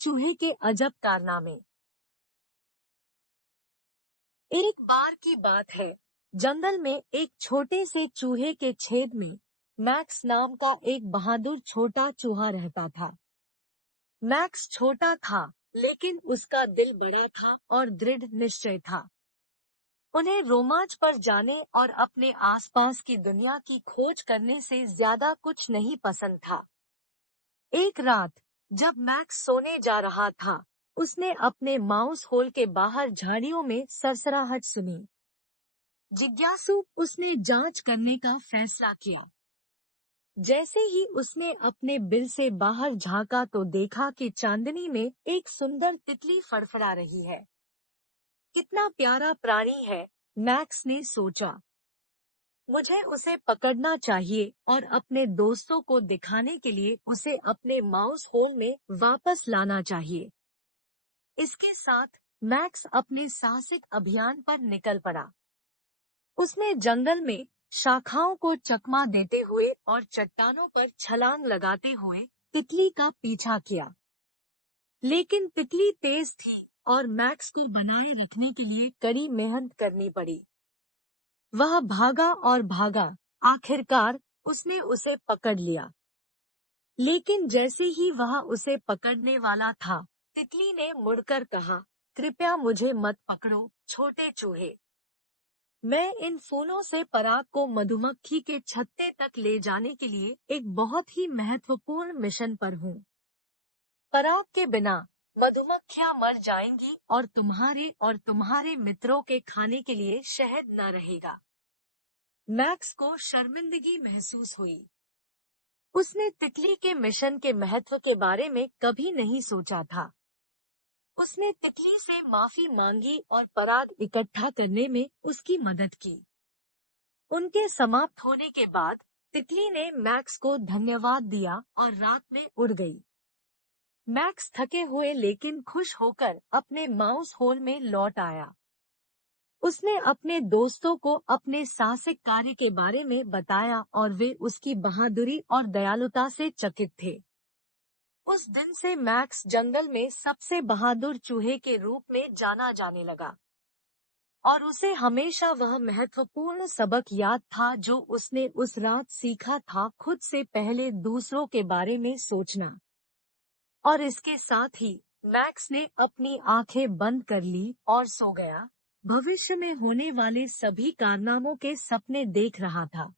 चूहे के अजब कारनामे। एक बार की बात है, जंगल में एक छोटे से चूहे के छेद में मैक्स नाम का एक बहादुर छोटा चूहा रहता था। मैक्स छोटा था, लेकिन उसका दिल बड़ा था और दृढ़ निश्चय था। उन्हें रोमांच पर जाने और अपने आसपास की दुनिया की खोज करने से ज्यादा कुछ नहीं पसंद था। एक रात, जब मैक्स सोने जा रहा था, उसने अपने माउस होल के बाहर झाड़ियों में सरसराहट सुनी। जिज्ञासु, उसने जांच करने का फैसला किया। जैसे ही उसने अपने बिल से बाहर झांका तो देखा कि चांदनी में एक सुंदर तितली फड़फड़ा रही है। कितना प्यारा प्राणी है, मैक्स ने सोचा। मुझे उसे पकड़ना चाहिए और अपने दोस्तों को दिखाने के लिए उसे अपने माउस होल में वापस लाना चाहिए। इसके साथ मैक्स अपने साहसिक अभियान पर निकल पड़ा। उसने जंगल में शाखाओं को चकमा देते हुए और चट्टानों पर छलांग लगाते हुए तितली का पीछा किया। लेकिन तितली तेज थी और मैक्स को बनाए रखने के लिए कड़ी मेहनत करनी पड़ी। वह भागा और भागा, आखिरकार उसने उसे पकड़ लिया। लेकिन जैसे ही वह उसे पकड़ने वाला था, तितली ने मुड़कर कहा, कृपया मुझे मत पकड़ो, छोटे चूहे। मैं इन फूलों से पराग को मधुमक्खी के छत्ते तक ले जाने के लिए एक बहुत ही महत्वपूर्ण मिशन पर हूँ। पराग के बिना मधुमक्खियां मर जाएंगी और तुम्हारे मित्रों के खाने के लिए शहद न रहेगा। मैक्स को शर्मिंदगी महसूस हुई। उसने तितली के मिशन के महत्व के बारे में कभी नहीं सोचा था। उसने तितली से माफी मांगी और पराग इकट्ठा करने में उसकी मदद की। उनके समाप्त होने के बाद तितली ने मैक्स को धन्यवाद दिया और रात में उड़ गई। मैक्स थके हुए लेकिन खुश होकर अपने माउस होल में लौट आया। उसने अपने दोस्तों को अपने साहसिक कार्य के बारे में बताया और वे उसकी बहादुरी और दयालुता से चकित थे। उस दिन से मैक्स जंगल में सबसे बहादुर चूहे के रूप में जाना जाने लगा और उसे हमेशा वह महत्वपूर्ण सबक याद था जो उसने उस रात सीखा था, खुद से पहले दूसरों के बारे में सोचना। और इसके साथ ही मैक्स ने अपनी आंखें बंद कर ली और सो गया। भविष्य में होने वाले सभी कारनामों के सपने देख रहा था।